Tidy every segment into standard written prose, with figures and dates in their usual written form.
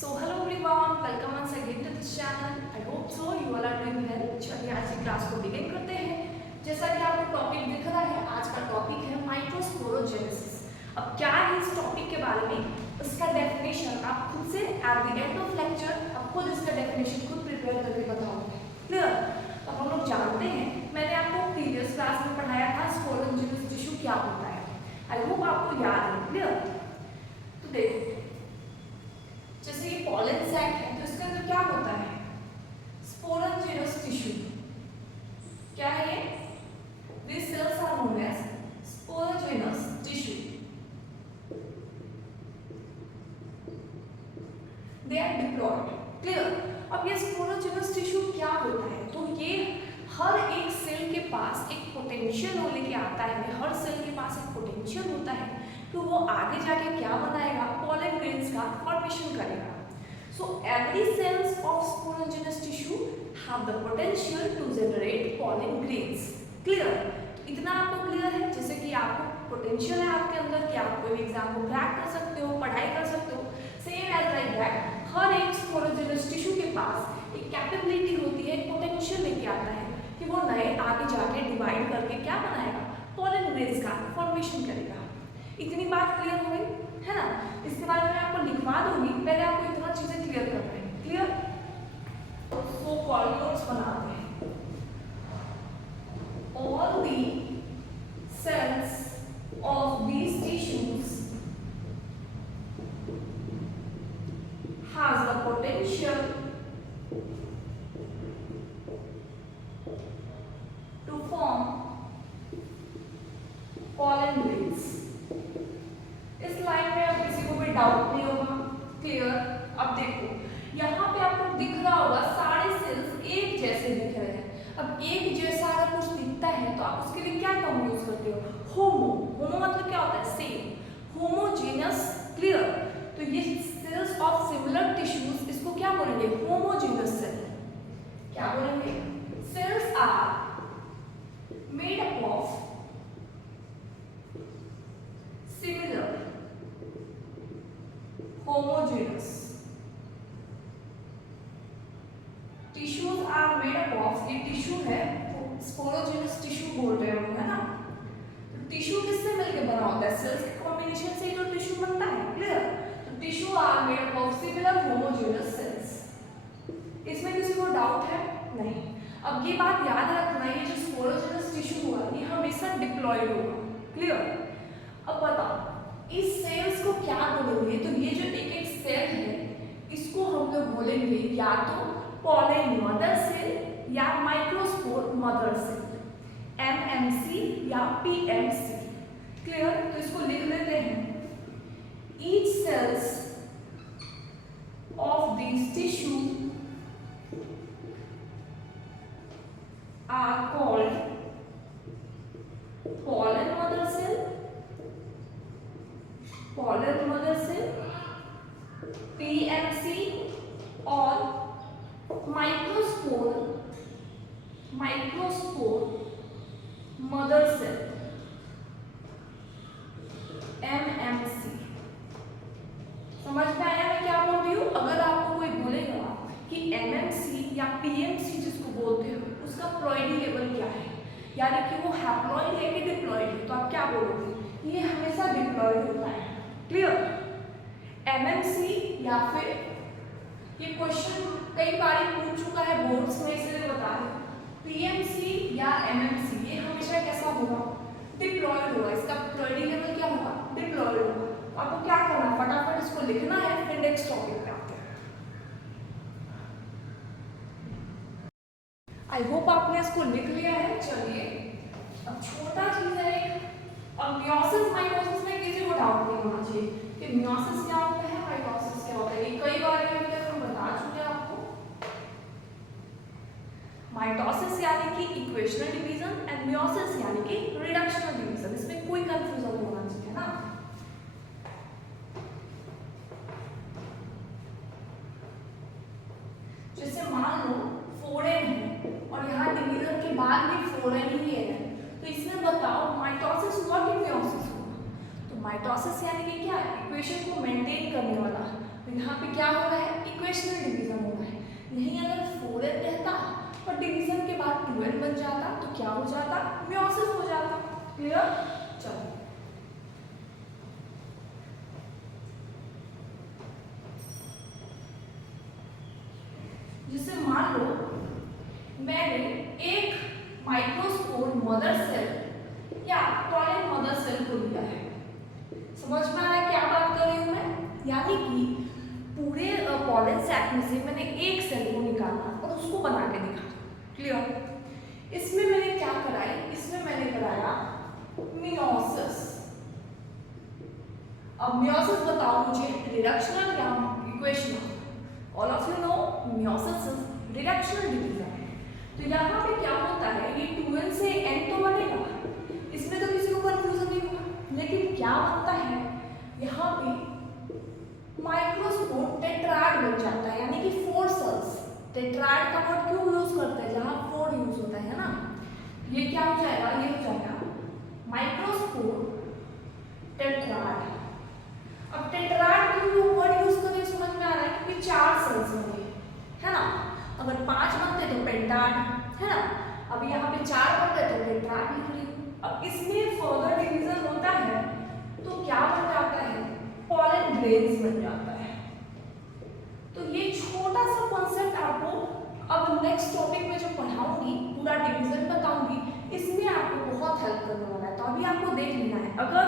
So hello everyone, welcome once again to this channel. I hope so you all are doing well. चलिए आज की class को begin करते हैं। जैसा कि आपको टॉपिक दिख रहा है, आज का टॉपिक है माइक्रोस्पोरोजेनेसिस। अब क्या है इस टॉपिक के बारे में, उसका डेफिनेशन आप खुद से at the end of lecture आप खुद इसका डेफिनेशन खुद प्रिपेयर करके बताओगे। क्लियर? अब हम लोग जानते हैं, मैंने आपको प्रीवियस क्लास में पढ़ाया था स्पोरोजेनस टिश्यू क्या होता है। आई होप आपको याद है। क्लियर? तो देखो, जैसे ये पॉलन सैक है तो इसके अंदर क्या होता है, स्पोरोजेनस टिश्यू। क्या है ये? These cells are known as sporogenous tissue. They are diploid. Clear? अब ये स्पोरोजेनस टिश्यू क्या होता है, तो ये हर एक सेल के पास एक पोटेंशियल हो लेके आता है। हर सेल के पास एक पोटेंशियल होता है तो वो आगे जाके क्या बनाएगा, पॉलन ग्रेन्स का फॉर्मेशन करेगा। So every cells of sporogenous tissue have the potential to generate pollen grains. Clear? इतना आपको क्लियर है? जैसे कि आपको पोटेंशियल है आपके अंदर कि आप कोई एग्जाम को क्रैक कर सकते हो, पढ़ाई कर सकते हो। सेम एज लाइक दैट हर एक स्पोरोजेनस टिश्यू के पास एक कैपेबिलिटी होती है, एक पोटेंशियल लेके आता है कि वो नए आगे जाके डिवाइड करके क्या बनाएगा, पॉलन ग्रेन्स का फॉर्मेशन करेगा। इतनी बात क्लियर हो गई है ना? इसके बारे में आपको लिखवा दूंगी, पहले आपको इतना चीजें क्लियर करते हैं। क्लियर? तो कॉलम्स बनाते हैं। All the cells of these tissues has the potential to form pollen grains. इस लाइन में अब किसी को भी डाउट नहीं होगा। क्लियर? अब देखो, यहाँ पे आपको दिख रहा होगा सारे सेल्स एक जैसे दिख रहे हैं। अब एक जैसा अगर कुछ दिखता है तो आप उसके लिए क्या टर्म यूज करते हो, होमो। होमो मतलब क्या होता है, सेम, होमोजेनस। क्लियर? तो ये सेल्स ऑफ सिमिलर टिश्यूज, इसको क्या बोलेंगे, होमोजेनस सेल। क्या बोलेंगे? Cells are made up of similar homogeneous tissues are made up of, ये टिश्यू है, स्पोरोजेनस टिश्यू बोल रहे हैं है ना। तो टिश्यू किससे मिलकर बना होता है, सेल्स के कॉम्बिनेशन से जो टिश्यू बनता है। क्लियर? तो tissue are made up of similar homogenous cells. इसमें किसी को डाउट है? नहीं। अब ये बात याद रखना, ये जो स्पोरोजेनस टिश्यू हुआ ये हमेशा डिप्लॉयड होगा। क्लियर? अब बताओ इस सेल्स को क्या बोलेंगे, तो ये जो एक एक सेल है इसको हम लोग बोलेंगे या तो पॉलन मदर सेल या माइक्रोस्पोर मदर सेल, एमएमसी या पीएमसी। क्लियर? तो इसको लिख लेते हैं। Each cells of this tissue are called pollen mother cell, pollen mother cell, PMC और माइक्रोस्पोर मदर सेल, एमएमसी। समझ में आया मैं क्या बोल रही हूँ? अगर आपको कोई बोलेगा कि एमएमसी या पीएमसी जिसको बोलते हो उसका प्लॉइडी लेवल क्या है, यानी कि वो हैप्लॉइड है कि डिप्लॉइड है, तो आप क्या बोलोगे, ये हमेशा डिप्लॉइड होता है। क्लियर? एमएमसी या फिर ये क्वेश्चन कई बार पूछ चुका है बोर्ड्स में, इसलिए बता रहे, पीएमसी या एमएमसी ये हमेशा कैसा होगा, डिप्लॉयड होगा। इसका प्लॉइडी लेवल क्या होगा, डिप्लॉयड होगा। तो आपको क्या करना है, फटाफट इसको लिखना है, फिर नेक्स्ट टॉपिक पे आते हैं। आई होप आपने इसको लिख लिया है। चलिए अब छोटा चीज है, अब मियोसिस माइटोसिस में किसी को डाउट नहीं होना चाहिए कि मियोसिस क्या होता है, माइटोसिस क्या होता है। ये कई बार अभी तक हम बता चुके हैं आपको। माइटोसिस यानी कि इक्वेशनल डिवीजन एंड मियोसिस यानी कि रिडक्शनल डिवीजन। इसमें कोई कंफ्यूजन नहीं होना चाहिए ना। जैसे मान लो फोरेन है और यहाँ डिवीजन के बाद भी फोरेन ही है, तो इसमें बताओ माइटोसिस हुआ कि मियोसिस हुआ। तो माइटोसिस यानी कि क्या, इक्वेशन को मेंटेन करने वाला। तो यहाँ पे क्या हो रहा है, इक्वेशनल डिवीजन होना है। यहीं अगर 4n रहता और डिवीजन के बाद 2n बन जाता तो क्या हो जाता, मियोसिस हो जाता। क्लियर? चलो जैसे मान लो मैंने एक माइक्रोस्पोर मदर सेल या टॉयलेट मदर सेल को लिया है। समझ में आ रहा है क्या बात कर रही हूँ मैं? यानी कि पूरे पॉलन सैक में से मैंने एक सेल को निकाला और उसको बना के दिखाया। क्लियर? इसमें मैंने क्या कराई, इसमें मैंने कराया मियोसिस। अब मियोसिस बताओ मुझे, रिडक्शनल या equational? All of you know meiosis is reductional division. तो यहाँ पे क्या होता है, ये 2n से n तो बनेगा, इसमें तो किसी को कंफ्यूजन नहीं होगा, लेकिन क्या बनता है यहाँ पे माइक्रोस्पोर टेट्राड बन जाता है, यानी कि 4 सेल्स। टेट्राड का वर्ड क्यों यूज करते हैं, जहाँ 4 यूज होता है ना। ये क्या हो जाएगा, ये हो जाएगा माइक्रोस्पोर टेट्राड। अब टेट्राड क्यों वर्ड यूज करें, समझ में आ रहा है, क्योंकि 4 सेल्स बने, है ना। अगर 5 बनते तो पेंटाड, है ना। अब यहाँ पे 4 बनते तो टेट्राड लिख रही हूँ। अब इसमें फर्दर डिवीजन होता है तो क्या बन जाता है, पॉलन ग्रेन्स बन जाता है। तो ये छोटा सा कॉन्सेप्ट आपको अब नेक्स्ट टॉपिक में जो पढ़ाऊंगी, पूरा डिवीजन बताऊंगी, इसमें आपको बहुत हेल्प करने वाला है। तो अभी आपको देख लेना है, अगर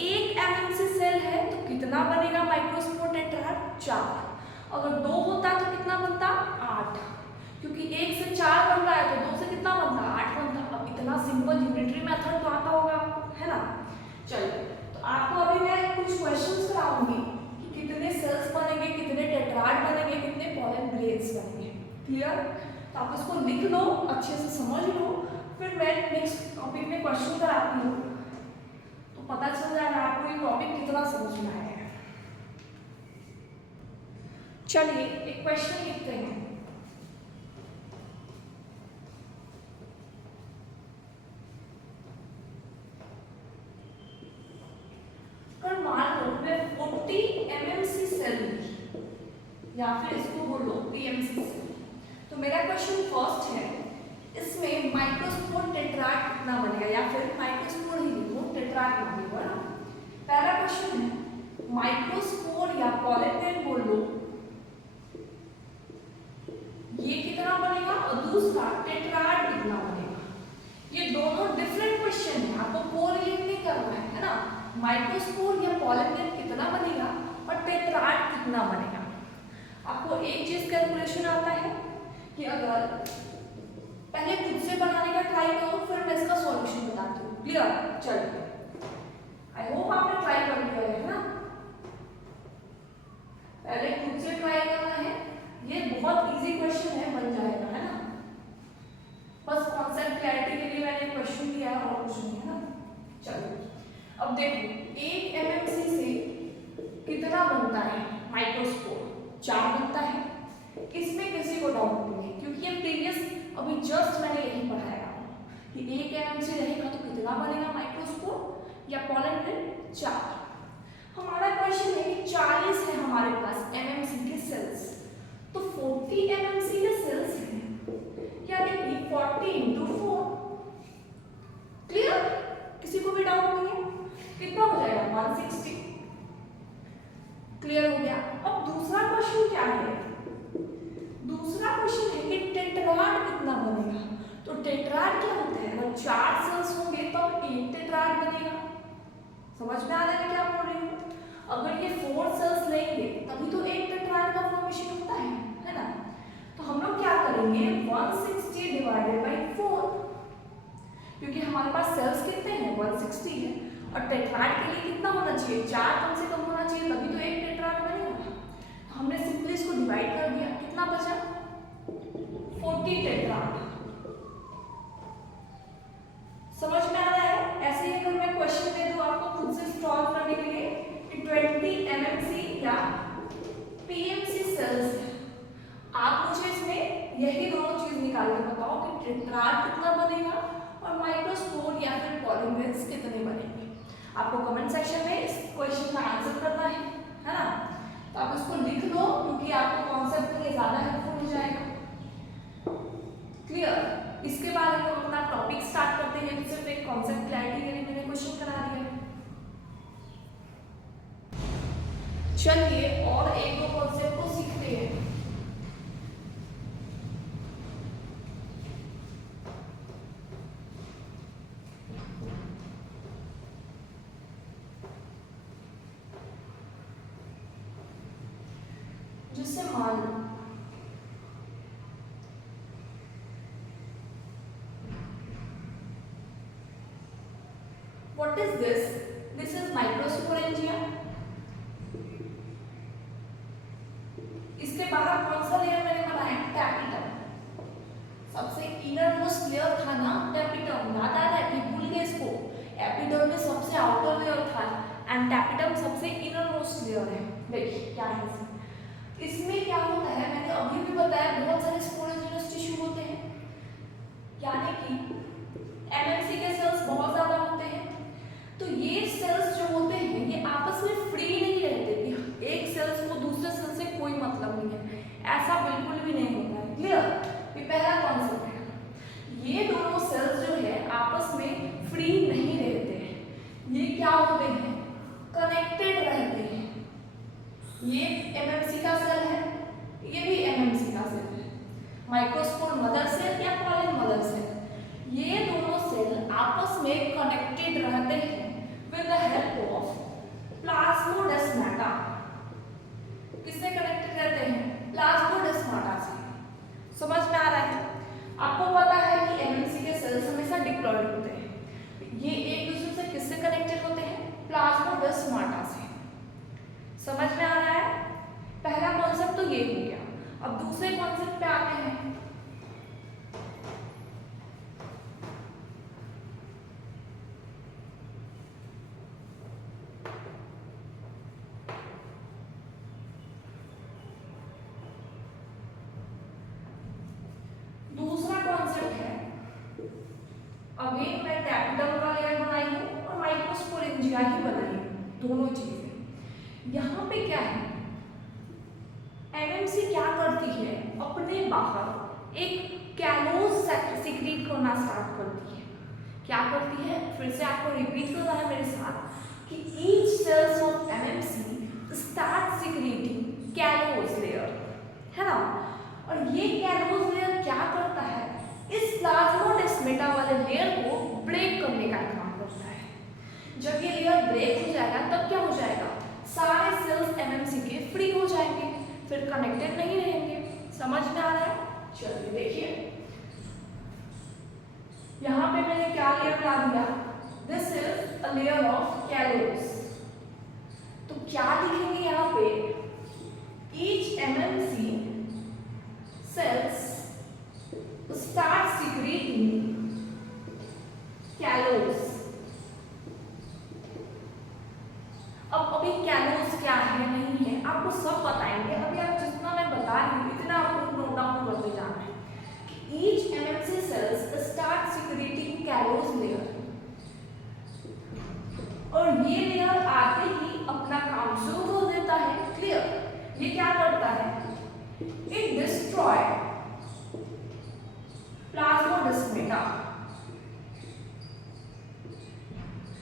एक एमएमसी सेल है तो कितना बनेगा माइक्रोस्पोर टेट्राड, 4। अगर 2 होता तो कितना बनता, 8, क्योंकि 1 से 4 बन रहा है तो 2 से कितना बनता, 8 बनता। अब इतना सिंपल यूनिटरी मेथड तो आता होगा आपको, है ना। चलिए, तो आपको अभी मैं कुछ क्वेश्चंस कराऊंगी कि कितने सेल्स बनेंगे, कितने टेट्राड बनेंगे, कितने पॉलन ग्रेन्स बनेंगे। क्लियर? तो आप इसको लिख लो, अच्छे से समझ लो, फिर मैं नेक्स्ट टॉपिक में क्वेश्चन कराती हूँ तो पता चल जाएगा आपको ये टॉपिक कितना समझ में आएगा। चलिए एक क्वेश्चन लिखते हैं। अगर मान लो मैं 40 एमएमसी सेल या फिर इसको बोलो पीएमसी सेल, तो मेरा क्वेश्चन फर्स्ट है, इसमें माइक्रोस्पोर टेट्राड कितना बनेगा, या फिर माइक्रोस्पोर ही लिखो, टेट्राड ना लिखो ना। पहला क्वेश्चन है माइक्रोस्पोर या पॉलन ग्रेन बोल लो, ये कितना बनेगा, और दूसरा टेट्राड कितना बनेगा। ये दोनों डिफरेंट क्वेश्चन है, आपको कोरिलेट नहीं करना है ना। माइक्रोस्पोर या पॉलन ग्रेन कितना बनेगा और टेट्राड कितना बनेगा। आपको एक चीज कैलकुलेशन आता है कि अगर पहले खुद से बनाने का ट्राई करो, फिर मैं इसका सॉल्यूशन बताती हूँ। क्लियर? चलिए, आई होप आपने ट्राई कर लिया है ना। पहले खुद से ट्राई करना है, ये बहुत इजी क्वेश्चन है, बन जाएगा, है ना। बस कॉन्सेप्ट क्लैरिटी के लिए मैंने क्वेश्चन दिया है और कुछ नहीं, है ना। चलो अब देखो, एक एमएमसी से कितना बनता है माइक्रोस्पोर, 4 बनता है। इसमें किसी को डाउट नहीं है, क्योंकि ये प्रीवियस अभी जस्ट मैंने यही पढ़ाया कि एक एमएमसी रहेगा तो कितना बनेगा माइक्रोस्पोर या पॉलन ग्रेन, 4। हमारा क्वेश्चन है कि 40 है हमारे पास एमएमसी के सेल्स, तो 40 एमएमसी के सेल्स हैं, यानी कि 40 × 4। क्लियर? किसी को भी डाउट नहीं है? कितना हो जाएगा, 160। क्लियर हो गया। अब दूसरा क्वेश्चन क्या है, दूसरा क्वेश्चन है कि टेट्राड कितना बनेगा। तो टेट्राड क्या होता है, अगर 4 सेल्स होंगे तो 1 टेट्राड बनेगा। समझ में आ रहा है क्या बोल रही हूँ? अगर ये 4 सेल्स लेंगे तभी तो 1 टेट्राड का फॉर्मेशन होता है ना। तो हम लोग क्या करेंगे, 160 डिवाइडेड बाई 4, क्योंकि हमारे पास सेल्स कितने हैं, 160 है, और टेट्राड के लिए कितना होना चाहिए, 4 कम से कम होना चाहिए, तभी तो 1 टेट्राड बनेगा। तो हमने सिंपली इसको डिवाइड कर दिया, कितना बचा, 40 टेट्राड। समझ में आ रहा है? ऐसे ही अगर मैं क्वेश्चन दे दूं आपको खुद से सॉल्व करने के लिए कि 20 एमएमसी या पीएमसी सेल्स है, आप मुझे इसमें यही दोनों चीज निकाल के बताओ कि टेट्राड कितना बनेगा और माइक्रोस्पोर या फिर पॉलन ग्रेन्स कितने बनेंगे। आपको कमेंट सेक्शन में इस क्वेश्चन का आंसर करना है ना। तो आप इसको लिख लो, क्योंकि आपको कौन सा चलिए और एक दो कॉन्सेप्ट को सीखते हैं। जिससे मान लो what is this? This is microsporangia। इसके बाहर कौन सा लेयर मैंने बनाया? टैपिटम। सबसे इनर मोस्ट लेयर था ना टैपिटम, याद आ रहा है कि भूल गए इसको? एपिडर्मिस सबसे आउटर लेयर था एंड टैपिटम सबसे इनर मोस्ट लेयर है। देखिए क्या है इसमें क्या होता है, मैंने अभी भी बताया बहुत सारे स्पोरोजिनस टिश्यू होते हैं, यानी कि एमएमसी के सेल्स बहुत ज्यादा होते हैं। तो ये सेल्स जो होते हैं ये आपस में फ्री नहीं रहते कि एक सेल्स को दूसरे सेल से कोई मतलब नहीं है, ऐसा बिल्कुल भी नहीं होता है। क्लियर? ये पहला कॉन्सेप्ट है। ये दोनों सेल्स जो है आपस में फ्री नहीं रहते हैं, ये क्या होते हैं? कनेक्टेड रहते हैं। ये एमएमसी का सेल है, ये भी एमएमसी का सेल है, माइक्रोस्पोर मदर सेल या कॉलन मदर सेल। ये दोनों सेल आपस में कनेक्टेड रहते हैं with the help of plasmodesmata. किससे कनेक्टेड रहते हैं? प्लाज्मोडेस्माटा से। समझ में आ रहा है? आपको पता है कि एमएमसी के सेल्स हमेशा डिप्लॉयड होते हैं, ये एक दूसरे से किससे कनेक्टेड होते हैं? प्लाज्मोडेस्माटा से। समझ में आ रहा है? पहला कॉन्सेप्ट तो ये हो गया। अब दूसरे कॉन्सेप्ट पे आते हैं। दूसरा कॉन्सेप्ट है, अगेन मैं टैपिटम का लेयर बनाई हूं और माइक्रोस्पोरेंजिया ही बनाई हूं, दोनों चीजें। यहाँ पे क्या है, एमएमसी क्या करती है? अपने बाहर एक कैलोज सिक्रीट करना स्टार्ट करती है। क्या करती है? फिर से आपको रिपीट करना है मेरे साथ कि each cells of MMC start secreting callose layer, है ना? और ये कैलोज लेयर क्या करता है? इस प्लाज्मोडेस्माटा वाले लेयर को ब्रेक करने का काम करता है। जब ये लेयर ब्रेक हो जाएगा तब क्या हो जाएगा? सारे सेल्स एमएमसी के फ्री हो जाएंगे, फिर कनेक्टेड नहीं रहेंगे। समझ में आ रहा है? चलिए देखिए यहाँ पे मैंने क्या लेयर बना दिया? This is a layer of callose. तो क्या लिखेंगे यहाँ पे? Each MMC cells start secreting callose. अब अभी कैलोज क्या है नहीं है आपको सब बताएंगे, अभी आप जितना मैं बता रही हूँ इतना आपको नोट डाउन करते जाना है कि each MMC cells start secreting callose layer. और ये लेयर आते ही अपना काम शुरू कर देता है। क्लियर? ये क्या करता है? It destroy plasmodesmata.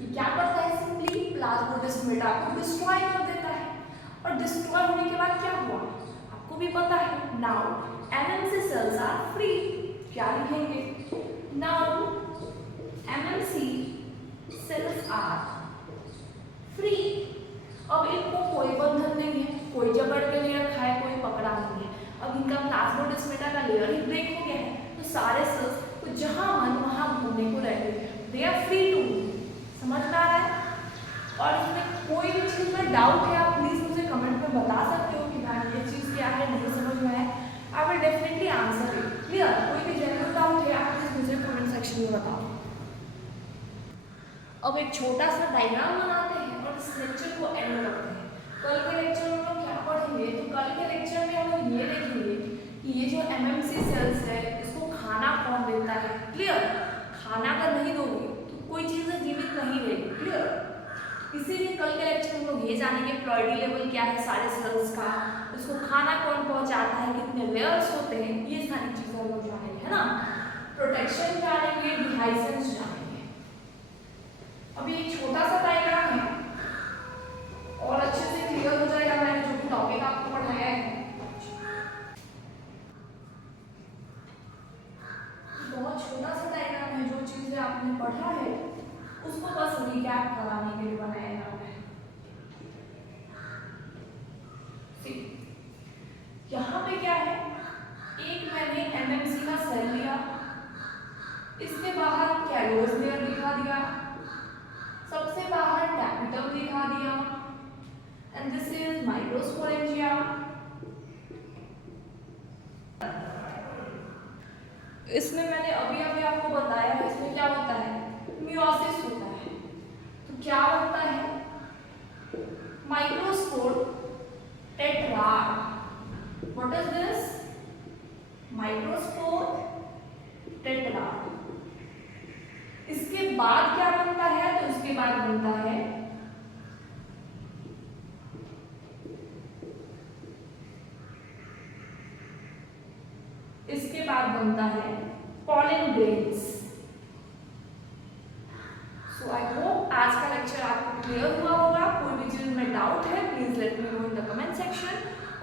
ये क्या करता है? सिंपली प्लाज्मोडेस्माटा को डिस्ट्रॉय कर देता है। और डिस्ट्रॉय होने के बाद क्या हुआ आपको भी पता है। Now MMC cells are free. क्या लिखेंगे? Now MMC cells are free. अब इनको कोई बंधन नहीं है, कोई जबड़ के नहीं रखा है, कोई पकड़ा नहीं है। अब इनका प्लाज्मोडेस्माटा का लेयर ही ब्रेक हो गया है, तो सारे सेल्स को जहां मन वहां घूमने को रहते, दे आर फ्री टू। समझ में आ रहा है? और इसमें कोई भी चीज में डाउट है आप प्लीज मुझे कमेंट में बता सकते हो कि मैम ये चीज क्या है, नहीं समझ में आया। I will definitely answer it. Clear? कोई भी जनरल डाउट है आप प्लीज मुझे कमेंट सेक्शन में बताओ। अब एक छोटा सा डायग्राम बनाते हैं और इस लेक्चर को एंड करते हैं। कल के लेक्चर में हम लोग क्या पढ़ेंगे? तो कल के लेक्चर में हम लोग ये देखेंगे कि ये जो एमएमसी सेल्स है इसको खाना कौन देता है। क्लियर? खाना अगर नहीं दोगे तो कोई चीज़ जीवित नहीं रहेगी। क्लियर? इसीलिए कल के लेक्चर में हम लोग ये जानेंगे प्लॉइडी लेवल क्या है सारे सेल्स का, उसको खाना कौन पहुंचाता है, कितने लेयर्स होते हैं, ये सारी चीज़ें हम लोग जानेंगे, है ना? प्रोटेक्शन जानेंगे, डिहाइसेंस जानेंगे। अभी एक छोटा सा डायग्राम है और अच्छे से क्लियर हो जाएगा। माइक्रोस्पोरेंजिया। इसमें मैंने अभी अभी आपको बताया है, इसमें क्या होता है, मियोसिस होता है। तो क्या बनता है, microspore tetrad. What is this, microspore tetrad. इसके बाद क्या बनता है, तो इसके बाद बनता है pollen grains. So I hope आज का लेक्चर आपको क्लियर हुआ होगा। कोई भी चीज में डाउट है please let me know in the comment section.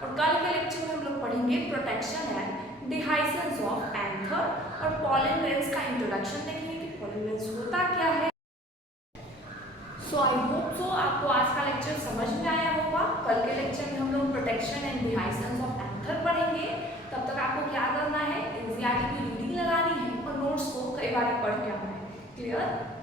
और कल के लेक्चर में हम लोग पढ़ेंगे प्रोटेक्शन एंड डिहाइसेंस ऑफ एंथर और पॉलन ग्रेन्स का इंट्रोडक्शन देखेंगे कि पॉलन ग्रेन्स होता क्या है। सो आई होप सो आपको आज का लेक्चर समझ में आया होगा। कल के लेक्चर में हम लोग प्रोटेक्शन एंड डिहाइसेंस ऑफ एंथर पढ़ेंगे। तब तक आपको क्या करना है, एनसीईआरटी की रीडिंग लगानी है और नोट्स को कई बार पढ़ के आना है। क्लियर?